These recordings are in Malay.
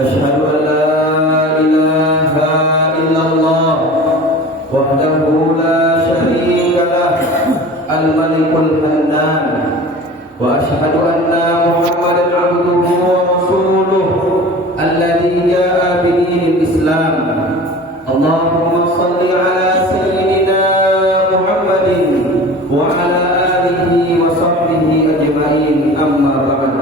أشهد أن لا إله إلا الله وحده لا شريك له الملك الحنان وأشهد أن محمدا عبده ورسوله الذي جاء بدين الإسلام اللهم صل على سيدنا محمد وعلى آله وصحبه أجمعين أما بعد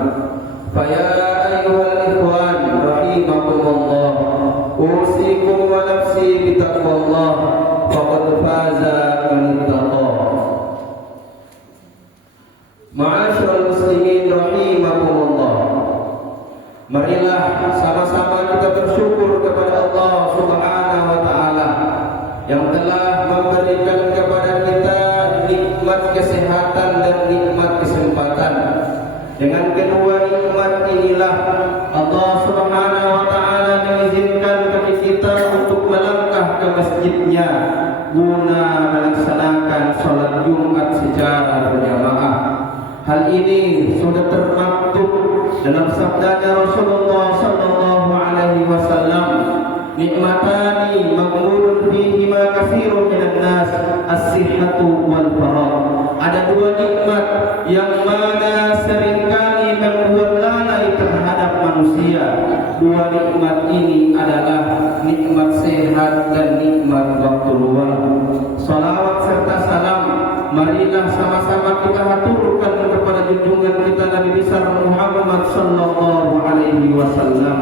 فيا أيها الإخوان رحمكم الله أوصيكم ونفسي بتقوى الله فقد فاز من اتقى. Ma'asyiral muslimin rahimakumullah. Marilah sama-sama kita bersyukur kepada Allah Subhanahu wa taala yang telah memberikan kepada kita nikmat kesehatan dan nikmat kesempatan. Dengan kedua nikmat inilah Allah Subhanahu wa taala mengizinkan bagi kita untuk melangkah ke masjidnya guna melaksanakan salat Jumat secara berjamaah. Hal ini sudah termaktub dalam sabdanya Rasulullah sallallahu alaihi wasallam, nikmatani maghmurun fihima katsirun minan nas, as-sihhatu wal faragh. Ada dua nikmat yang mana seringkali membuat lalai terhadap manusia. Dua nikmat ini adalah nikmat sehat dan nikmat waktu luang. Salawat serta salam marilah sama-sama kita haturkan kepada junjungan kita Nabi besar Muhammad sallallahu alaihi wasallam.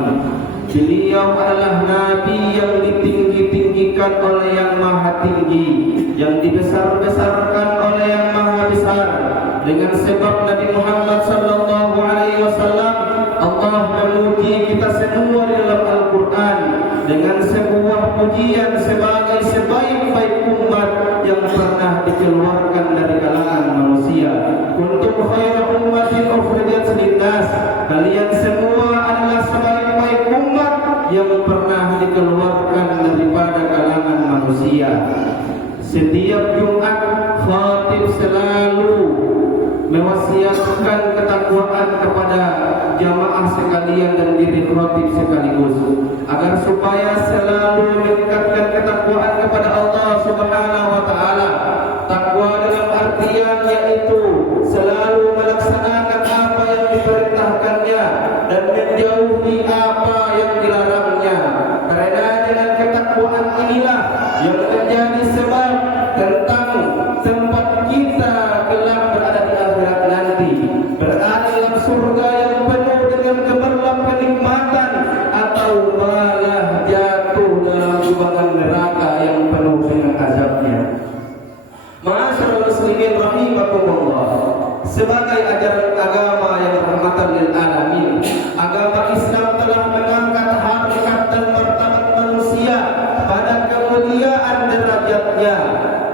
Beliau adalah nabi yang ditinggi-tinggikan oleh yang maha tinggi, yang dibesar-besarkan oleh yang maha besar. Dengan sebab Nabi Muhammad sallallahu alaihi wasallam Allah memuji kita semua di dalam Al-Qur'an dengan sebuah pujian sebagai sebaik-baik umat yang pernah dikeluarkan dari kalangan manusia. Kuntum khairu ummatin ukhrijat lin-nas. Kalian semua adalah sebaik-baik umat yang pernah dikeluarkan daripada kalangan manusia. Setiap Jumat khatib selalu mewasiatkan ketakwaan kepada jamaah sekalian dan diri khatib sekaligus agar supaya selalu meningkatkan ketakwaan kepada Allah Subhanahu wa taala. Takwa dalam artian yaitu selalu melaksanakan apa yang diperintahkannya dan menjauhi apa yang dilarangnya. Karena dengan ketakwaan inilah yang menjadi sebab tentang tempat kita kelak berada di akhirat nanti, berada dalam surga yang penuh dengan gemerlap kenikmatan, atau malah jatuh dalam lubang neraka yang penuh dengan azabnya. Ma'asyiral muslimin rahimakumullah. Sebagai ajaran agama yang rahmatan lil alamin, agama Islam telah mengangkat hakikat dan martabat manusia pada kemuliaan derajatnya.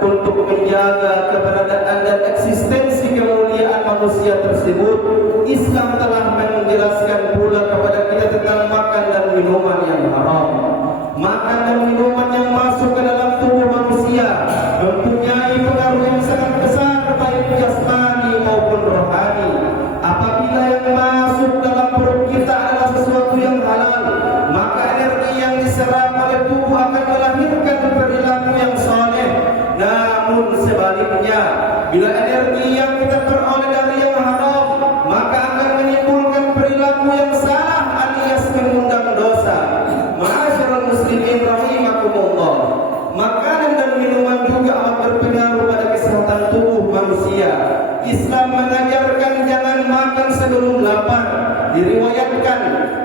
Untuk menjaga keberadaan dan eksistensi kemuliaan manusia tersebut, Islam telah menjelaskan pula kepada kita tentang makan dan minuman yang haram. Makan dan minuman yang masuk ke dalam tubuh manusia mempunyai pengaruh yang sangat besar baik jasmani maupun rohani. Apabila yang masuk dalam perut kita adalah sesuatu yang halal, maka energi yang diserap oleh tubuh akan melahirkan perilaku yang saleh. Namun sebaliknya, bila energi yang kita peroleh dari yang haram, maka akan menimbulkan perilaku yang salah alias mengundang dosa. Ma'asyiral muslimin rahimakumullah. Makanan dan minuman juga amat berpengaruh pada kesehatan tubuh manusia. Islam mengajarkan jangan makan sebelum lapar. Diriwayatkan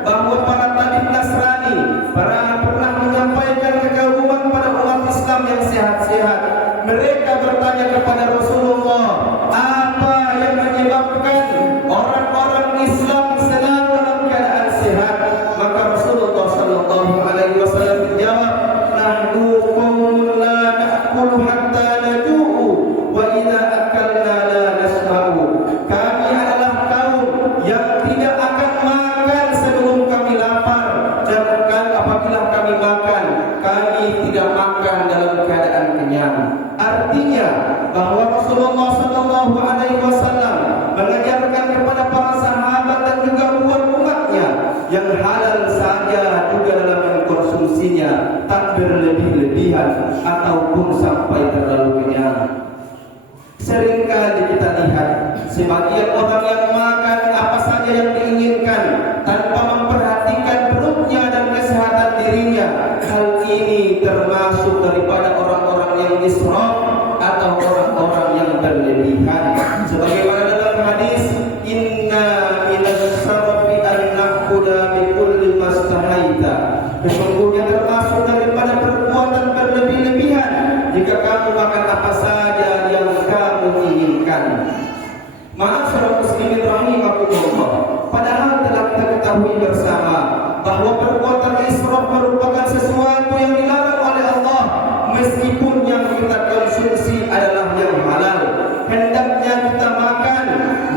bahwa para tabib Nasrani pernah menyampaikan kekaguman pada umat Islam yang sehat-sehat. Mereka bertanya kepada Rasulullah, apa yang menyebabkan orang-orang Islam selalu dalam keadaan sehat? Maka Rasulullah sallallahu alaihi wasallam menjawab, nahnu qaumun halal saja juga dalam mengkonsumsinya, tak berlebih-lebihan ataupun sampai terlalu kenyang. Seringkali kita lihat sebagian orang yang makan apa saja yang diinginkan tanpa memperhatikan perutnya dan kesehatan dirinya. Hal ini termasuk daripada orang-orang yang israf atau orang-orang yang berlebihan. Sebagaimana dalam hadis, inna minal sarafi an naquda bi kulli mastahaita. Sesungguhnya termasuk daripada perbuatan berlebih-lebihan jika kamu makan apa saja yang kamu inginkan. Ma'asyiral muslimin rahimakumullah. Padahal telah kita ketahui bersama bahwa perbuatan israf merupakan sesuatu yang dilarang oleh Allah, meskipun yang kita konsumsi adalah yang halal. Hendaknya kita makan,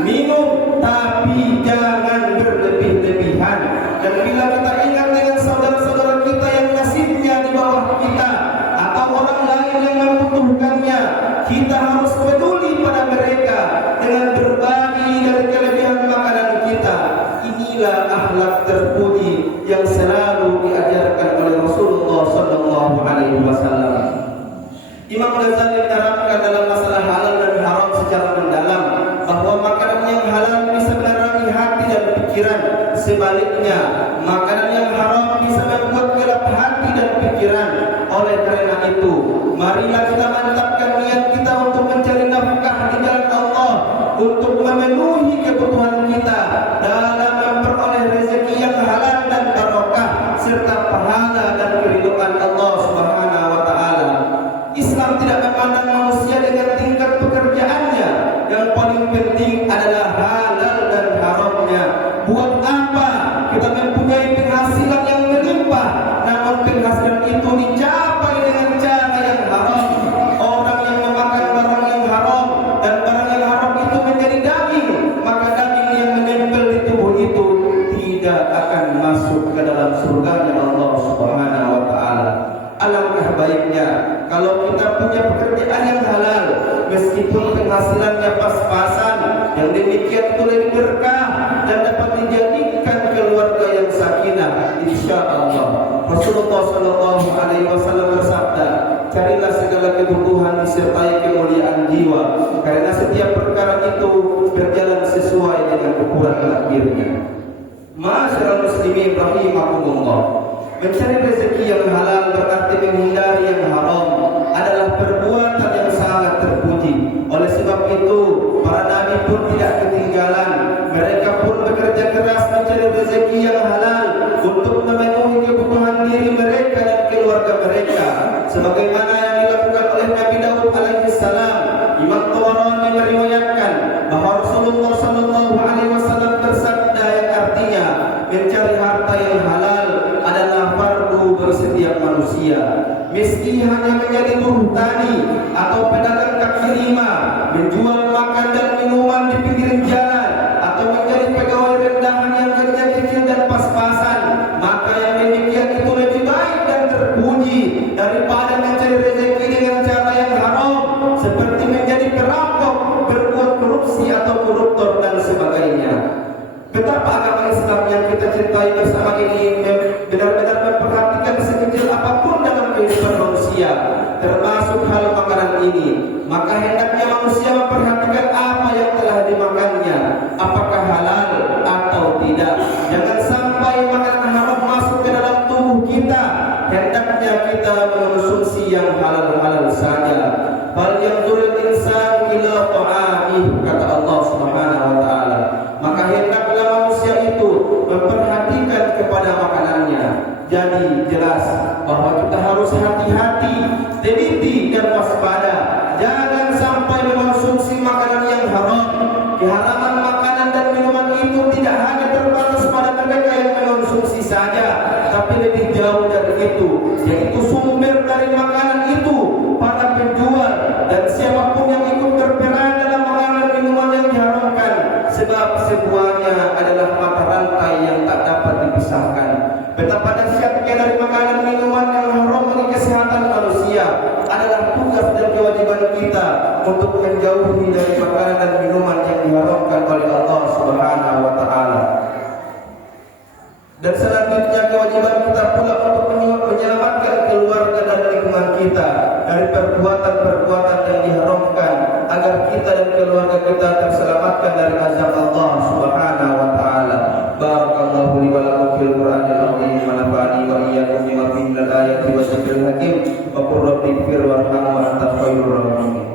minum, tapi jangan berlebih-lebihan. Dan bila kita ingat dengan saudara-saudara kita yang nasibnya di bawah kita atau orang lain yang membutuhkannya, kita harus peduli pada mereka dengan berbagi dari kelebihan makanan kita. Inilah akhlak terpuji yang selalu diajarkan oleh Rasulullah sallallahu alaihi wasallam. Imam Ghazali menerangkan dalam masalah halal dan haram secara mendalam bahwa makanan yang halal bisa menerangi hati dan pikiran. Sebaliknya, makanan yang haram bisa membuat gelap hati dan pikiran. Oleh karena itu, marilah kita mantapkan niat kita untuk mencari nafkah di jalan Allah, untuk memenuhi kebutuhan kita dalam memperoleh rezeki yang halal dan barokah serta pahala dan keridhaan Allah Subhanahu wa taala. Islam tidak memandang manusia dengan tingkat pekerjaannya. Yang paling penting adalah halal dan haramnya. Buat apa kita mempunyai penghasilan yang melimpah, namun penghasilan itu dicapai dengan cara yang haram? Orang yang memakan barang yang haram dan barang yang haram itu menjadi daging, maka daging yang menempel di tubuh itu tidak akan masuk ke dalam surganya Allah Subhanahu wa taala. Alangkah baiknya kalau kita punya pekerjaan yang halal, meskipun penghasilannya pas-pasan, yang demikian itu lebih berkah dan dapat dijadikan keluarga yang sakinah, insyaallah. Rasulullah sallallahu alaihi wasallam bersabda, carilah segala kebutuhan disertai kemuliaan jiwa, karena setiap perkara itu berjalan sesuai dengan ukuran takdirnya. Ma'asyiral muslimin rahimakumullah. Mencari rezeki yang halal berarti menghindari yang haram adalah perbuatan yang sangat terpuji. Oleh sebab itu, para nabi pun tidak ketinggalan. Mereka pun bekerja keras mencari rezeki yang halal untuk memenuhi kebutuhan diri mereka dan keluarga mereka. Sebagaimana yang dilakukan oleh Nabi Daud alaihi salam. Imam Tabarani meriwayatkan bahwa Rasulullah sallallahu alaihi wasallam bersabda yang artinya, mencari harta yang halal adalah fardu bagi setiap manusia. Meski hanya menjadi buruh tani atau pedagang kaki lima, menjual makan dan minuman di pinggir jalan, atau menjadi pegawai rendahan yang kerja kecil dan pas-pasan, maka yang demikian itu lebih baik dan terpuji daripada mencari rezeki dengan cara yang haram, seperti menjadi perampok, berbuat korupsi atau koruptor dan sebagainya. Betapa agama Islam yang kita cintai bersama ini benar-benar memperhatikan sekecil apapun dalam kehidupan manusia, termasuk hal makanan ini. Maka hendaknya manusia memperhatikan apa yang telah dimakannya, apakah halal atau tidak. Jangan sampai makanan haram masuk ke dalam tubuh kita. Hendaknya kita mengonsumsi yang halal-halal saja. Bal yanzurul insan ila ta'amih, kata Allah Subhanahu wa taala. Maka hendaklah manusia itu memperhatikan kepada makanannya. Jadi jelas bahwa kita harus hati-hati, teliti dan waspada. Jangan sampai mengonsumsi makanan yang haram. Keharaman makanan dan minuman itu tidak hanya terbatas pada mereka yang mengonsumsi saja, tapi lebih jauh dari itu, yaitu sumber dari makanan itu, para penjual dan siapapun yang ikut berperan dalam makanan minuman yang diharamkan. Sebab semuanya adalah mata rantai yang tak dapat dipisahkan. Betapa dahsyatnya dari makanan minuman yang haram bagi kesehatan manusia. Adalah tugas dan kewajiban kita untuk menjauhi dari makanan dan minuman yang diharamkan oleh Allah Subhanahu wa taala. Dan selanjutnya kewajiban kita pula untuk menyelamatkan keluarga dan lingkungan kita dari perbuatan-perbuatan yang diharamkan, agar kita dan keluarga kita terselamatkan dari azab Allah Subhanahu wa taala. Barakallahu li wa lakum fil Qur'anil azim wa nafa'ani wa iyyakum bima fihi minal ayati wa dzikril hakim. Wa qur rabbi ighfir warham wa anta khairur rahimin.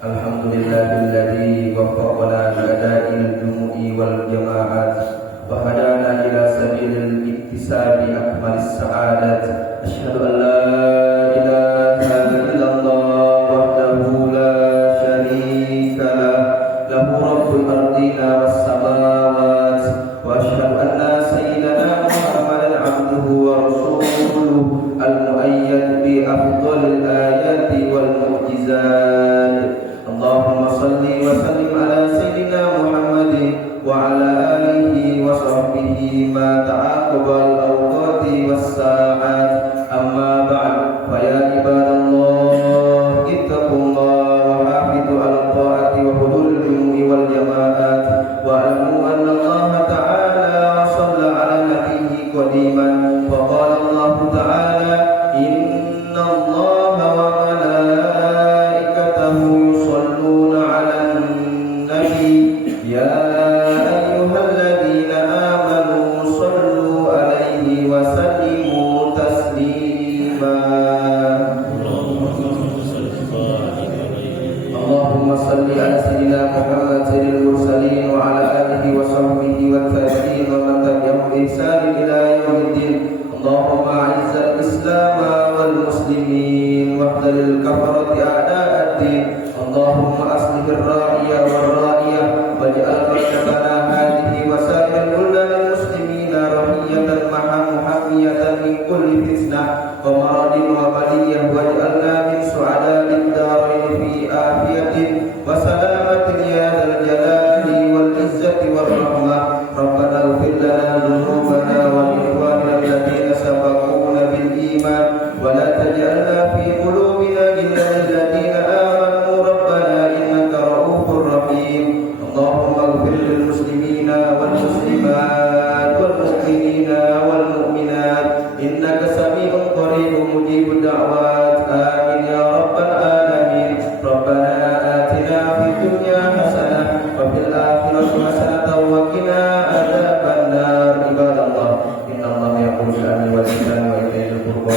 Alhamdulillahilladzi waffaqana li ada'il jumu'i wal jama'at wa hadana ila sabilil iktisabi akmalis sa'adat. Asyhadu an la ilaha illallah wahdahu la syarika lah, lahu rabbul ardina was samawat, wa asyhadu anna sayyidana Muhammadan abduhu wa rasuluhu al-muayyad bi afdhalil ayati wal mu'jizat. Allahumma salli wa sallim ala sayyidina Muhammadin wa ala alihi wa sahbihi ma ta'aqabal awqati was sa'at. Amma ba'd, fa ya ibadallah ittaqullaha wa hafidhu ala ta'ati wa huduril jumu'i wal jama'at wa alamu anna Allah ta'ala shalla ala nabiyhi qadiman wa qala Allah ta'ala inna Allah wa malaikatahu yusalluna 'alan nabi ya ayyuhalladzina amanu sallu 'alaihi wa sallimu taslima. Allahumma salli ala sayyidina Muhammad sayyidil mursalin wa ala alihi wa sahbihi wa tabi'in wa man tabi'ahum bi ihsan ila yaumiddin. Allahumma a'izzal islam wal muslimin wa hdhalil kafarati a'da'ad-din. Allahumma aslihir ra'iya wal ra'iyah waj'al bainana hadhihi wa sa'iril buldanil muslimina rahiyatan muhammiyatan min kulli fitnah wa maradin wa baliyah waj'alna min su'ada'id darain fi afiyatin wa salamatin ya dzal jalali wal izzati war rahmah. Rabbana ighfir lana dhunubana wa li ikhwanina alladhina sabaquna bil iman wa la taj'alna fi qulubina ghillan lil ladzina amanu rabbana innaka ra'ufur rahim. Allahumma ighfir lil muslimina wal muslimat wal mu'minina wal mu'minat innaka sami'un qaribun mujibud da'wat. Amin ya rabbal alamin. Rabbana atina fid dunya hasanah wa fil akhirati hasanah wa qina adzabannar. Ibadallah innallaha yaqulu bil adli wal ihsani wa ita'i dzil qurba